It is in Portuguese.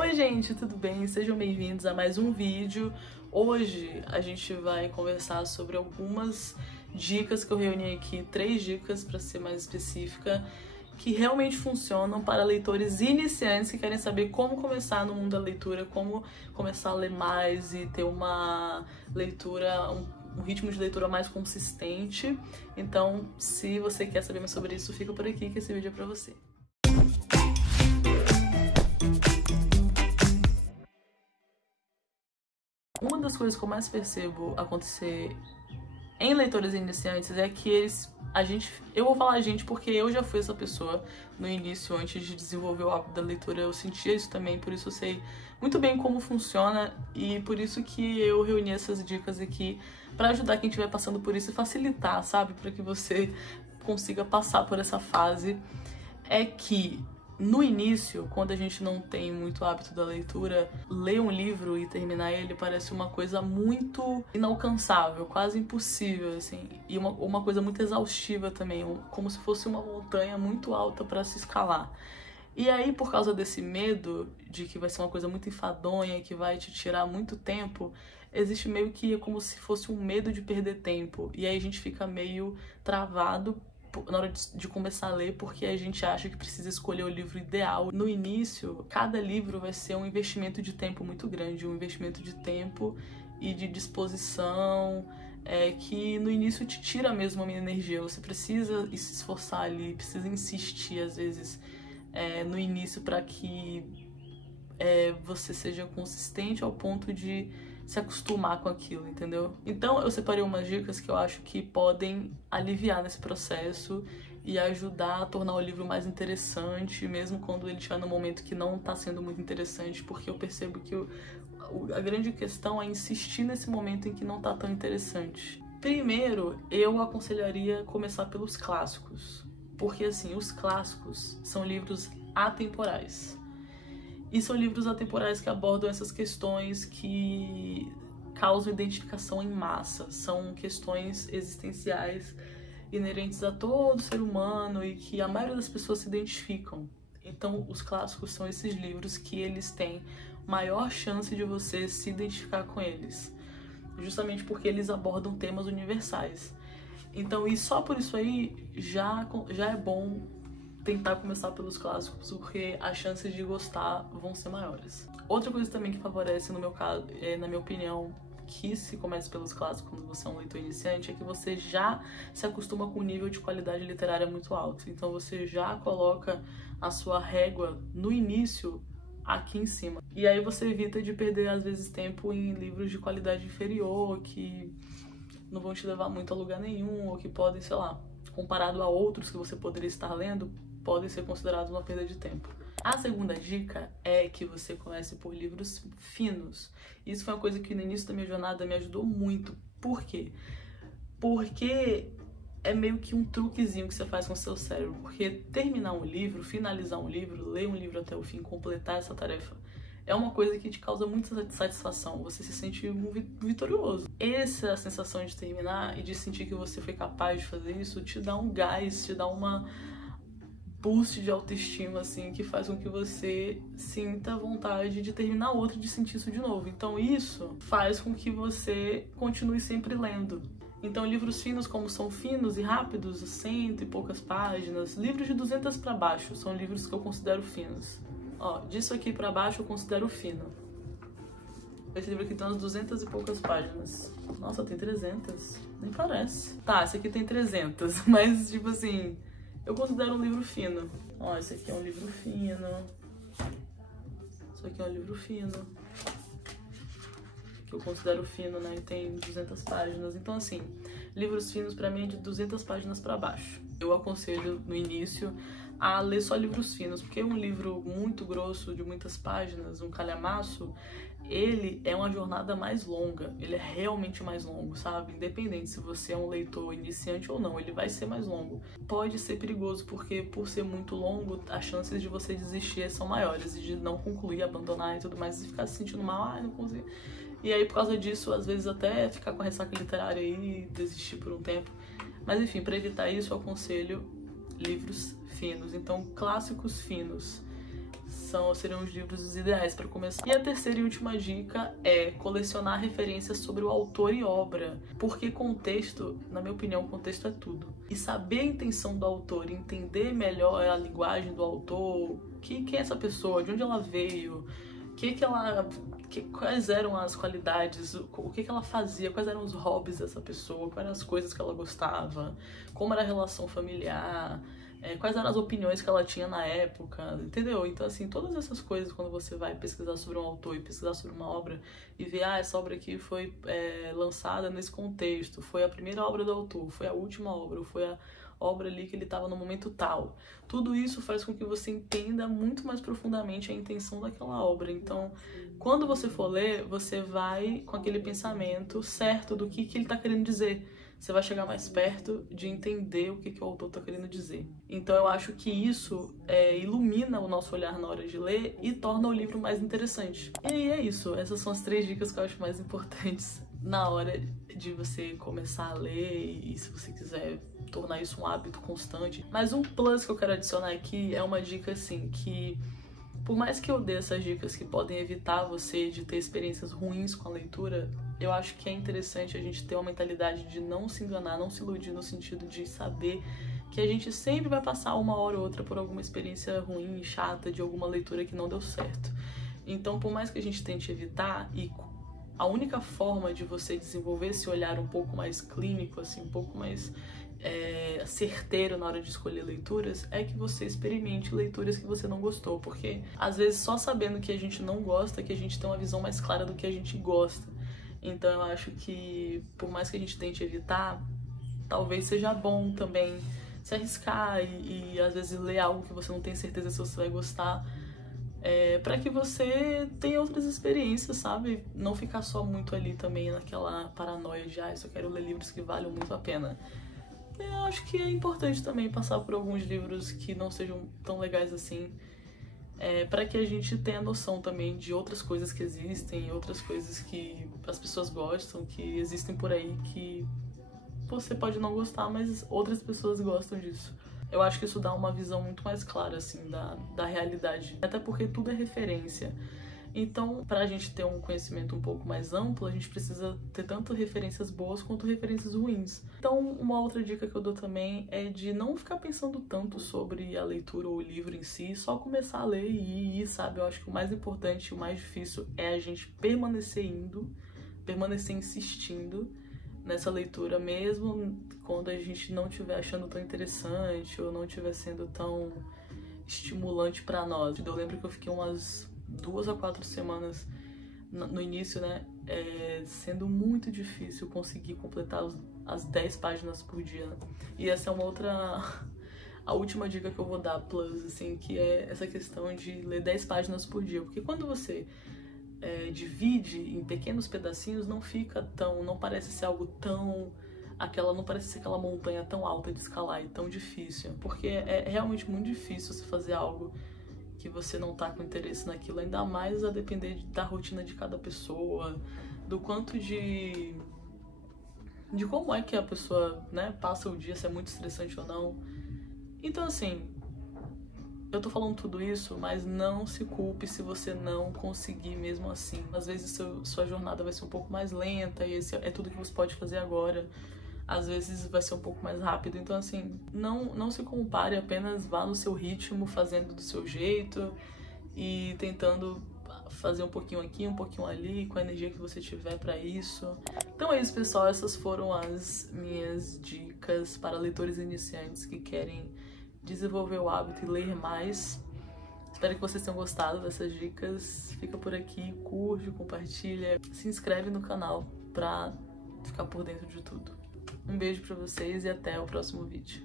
Oi gente, tudo bem? Sejam bem-vindos a mais um vídeo. Hoje a gente vai conversar sobre algumas dicas que eu reuni aqui, 3 dicas para ser mais específica, que realmente funcionam para leitores iniciantes que querem saber como começar no mundo da leitura, como começar a ler mais e ter uma leitura, um ritmo de leitura mais consistente. Então, se você quer saber mais sobre isso, fica por aqui que esse vídeo é para você. Uma das coisas que eu mais percebo acontecer em leitores iniciantes é que eu vou falar porque eu já fui essa pessoa no início, antes de desenvolver o hábito da leitura, eu sentia isso também, por isso eu sei muito bem como funciona e por isso que eu reuni essas dicas aqui para ajudar quem estiver passando por isso e facilitar, sabe, para que você consiga passar por essa fase. É que no início, quando a gente não tem muito hábito da leitura, ler um livro e terminar ele parece uma coisa muito inalcançável, quase impossível, assim, e uma coisa muito exaustiva também, como se fosse uma montanha muito alta para se escalar. E aí, por causa desse medo de que vai ser uma coisa muito enfadonha, que vai te tirar muito tempo, existe meio que como se fosse um medo de perder tempo, e aí a gente fica meio travado na hora de começar a ler, porque a gente acha que precisa escolher o livro ideal. No início, cada livro vai ser um investimento de tempo muito grande, um investimento de tempo e de disposição, que no início te tira mesmo a minha energia. Você precisa se esforçar ali, precisa insistir às vezes no início para que você seja consistente ao ponto de se acostumar com aquilo, entendeu? Então eu separei umas dicas que eu acho que podem aliviar nesse processo e ajudar a tornar o livro mais interessante, mesmo quando ele estiver no momento que não tá sendo muito interessante, porque eu percebo que a grande questão é insistir nesse momento em que não tá tão interessante. Primeiro, eu aconselharia começar pelos clássicos, porque assim, os clássicos são livros atemporais. E são livros atemporais que abordam essas questões que causam identificação em massa. São questões existenciais inerentes a todo ser humano e que a maioria das pessoas se identificam. Então, os clássicos são esses livros que eles têm maior chance de você se identificar com eles, justamente porque eles abordam temas universais. Então, e só por isso aí já é bom tentar começar pelos clássicos, porque as chances de gostar vão ser maiores. Outra coisa também que favorece, no meu caso, na minha opinião, que se comece pelos clássicos quando você é um leitor iniciante, é que você já se acostuma com um nível de qualidade literária muito alto. Então você já coloca a sua régua no início aqui em cima. E aí você evita de perder, às vezes, tempo em livros de qualidade inferior, que não vão te levar muito a lugar nenhum, ou que podem, sei lá, comparado a outros que você poderia estar lendo, podem ser considerados uma perda de tempo. A segunda dica é que você comece por livros finos. Isso foi uma coisa que no início da minha jornada me ajudou muito. Por quê? Porque é meio que um truquezinho que você faz com o seu cérebro. Porque terminar um livro, finalizar um livro, ler um livro até o fim, completar essa tarefa, é uma coisa que te causa muita satisfação. Você se sente vitorioso. Essa sensação de terminar e de sentir que você foi capaz de fazer isso te dá um gás, te dá uma boost de autoestima, assim, que faz com que você sinta vontade de terminar outro e de sentir isso de novo. Então isso faz com que você continue sempre lendo. Então livros finos, como são finos e rápidos, 100 e poucas páginas, livros de 200 para baixo são livros que eu considero finos. Ó, disso aqui para baixo eu considero fino. Esse livro aqui tem umas 200 e poucas páginas. Nossa, tem 300. Nem parece. Tá, esse aqui tem 300, mas tipo assim, eu considero um livro fino. Ó, esse aqui é um livro fino. Isso aqui é um livro fino. Que eu considero fino, né? E tem 200 páginas. Então, assim, livros finos pra mim é de 200 páginas pra baixo. Eu aconselho no início a ler só livros finos, porque um livro muito grosso, de muitas páginas, um calhamaço, ele é uma jornada mais longa, ele é realmente mais longo, sabe? Independente se você é um leitor iniciante ou não, ele vai ser mais longo. Pode ser perigoso, porque por ser muito longo, as chances de você desistir são maiores, e de não concluir, abandonar e tudo mais, e ficar se sentindo mal, não consegui. E aí, por causa disso, às vezes até ficar com a ressaca literária e desistir por um tempo. Mas enfim, para evitar isso, eu aconselho livros finos. Então, clássicos finos seriam os livros ideais para começar. E a terceira e última dica é colecionar referências sobre o autor e obra, porque contexto, na minha opinião, contexto é tudo. E saber a intenção do autor, entender melhor a linguagem do autor, quem é essa pessoa, de onde ela veio, quais eram as qualidades, o que ela fazia, quais eram os hobbies dessa pessoa, quais eram as coisas que ela gostava, como era a relação familiar, quais eram as opiniões que ela tinha na época, entendeu? Então, assim, todas essas coisas, quando você vai pesquisar sobre um autor e pesquisar sobre uma obra e ver, essa obra aqui foi lançada nesse contexto, foi a primeira obra do autor, foi a última obra, foi a obra ali que ele estava no momento tal. Tudo isso faz com que você entenda muito mais profundamente a intenção daquela obra. Então, quando você for ler, você vai com aquele pensamento certo do que ele está querendo dizer. Você vai chegar mais perto de entender o que o autor está querendo dizer. Então eu acho que isso ilumina o nosso olhar na hora de ler e torna o livro mais interessante. E aí é isso, essas são as 3 dicas que eu acho mais importantes na hora de você começar a ler e se você quiser tornar isso um hábito constante. Mas um plus que eu quero adicionar aqui é uma dica assim, que por mais que eu dê essas dicas que podem evitar você de ter experiências ruins com a leitura, eu acho que é interessante a gente ter uma mentalidade de não se enganar, não se iludir, no sentido de saber que a gente sempre vai passar uma hora ou outra por alguma experiência ruim, chata, de alguma leitura que não deu certo. Então, por mais que a gente tente evitar, e a única forma de você desenvolver esse olhar um pouco mais clínico, assim, um pouco mais certeiro na hora de escolher leituras, é que você experimente leituras que você não gostou, porque às vezes só sabendo que a gente não gosta que a gente tem uma visão mais clara do que a gente gosta. Então eu acho que, por mais que a gente tente evitar, talvez seja bom também se arriscar e às vezes ler algo que você não tem certeza se você vai gostar, para que você tenha outras experiências, sabe? Não ficar só muito ali também naquela paranoia de eu só quero ler livros que valem muito a pena. Eu acho que é importante também passar por alguns livros que não sejam tão legais assim, para que a gente tenha noção também de outras coisas que existem, outras coisas que as pessoas gostam, que existem por aí, que você pode não gostar, mas outras pessoas gostam disso. Eu acho que isso dá uma visão muito mais clara, assim, da realidade. Até porque tudo é referência. Então, pra gente ter um conhecimento um pouco mais amplo, a gente precisa ter tanto referências boas quanto referências ruins. Então, uma outra dica que eu dou também é de não ficar pensando tanto sobre a leitura ou o livro em si, só começar a ler e ir, sabe? Eu acho que o mais importante, o mais difícil é a gente permanecer insistindo nessa leitura, mesmo quando a gente não estiver achando tão interessante ou não estiver sendo tão estimulante pra nós. Eu lembro que eu fiquei umas 2 a 4 semanas no início, né, sendo muito difícil conseguir completar as 10 páginas por dia. E essa é a última dica que eu vou dar, plus, assim, que é essa questão de ler 10 páginas por dia. Porque quando você divide em pequenos pedacinhos, não parece ser algo tão... não parece ser aquela montanha tão alta de escalar e tão difícil. Porque é realmente muito difícil você fazer algo que você não tá com interesse naquilo, ainda mais a depender da rotina de cada pessoa, do quanto de como é que a pessoa, né, passa o dia, se é muito estressante ou não. Então, assim, eu tô falando tudo isso, mas não se culpe se você não conseguir mesmo assim. Às vezes sua jornada vai ser um pouco mais lenta e esse é tudo que você pode fazer agora. Às vezes vai ser um pouco mais rápido. Então, assim, não se compare, apenas vá no seu ritmo, fazendo do seu jeito e tentando fazer um pouquinho aqui, um pouquinho ali, com a energia que você tiver pra isso. Então é isso, pessoal. Essas foram as minhas dicas para leitores iniciantes que querem desenvolver o hábito e ler mais. Espero que vocês tenham gostado dessas dicas. Fica por aqui, curte, compartilha, se inscreve no canal pra ficar por dentro de tudo. Um beijo pra vocês e até o próximo vídeo.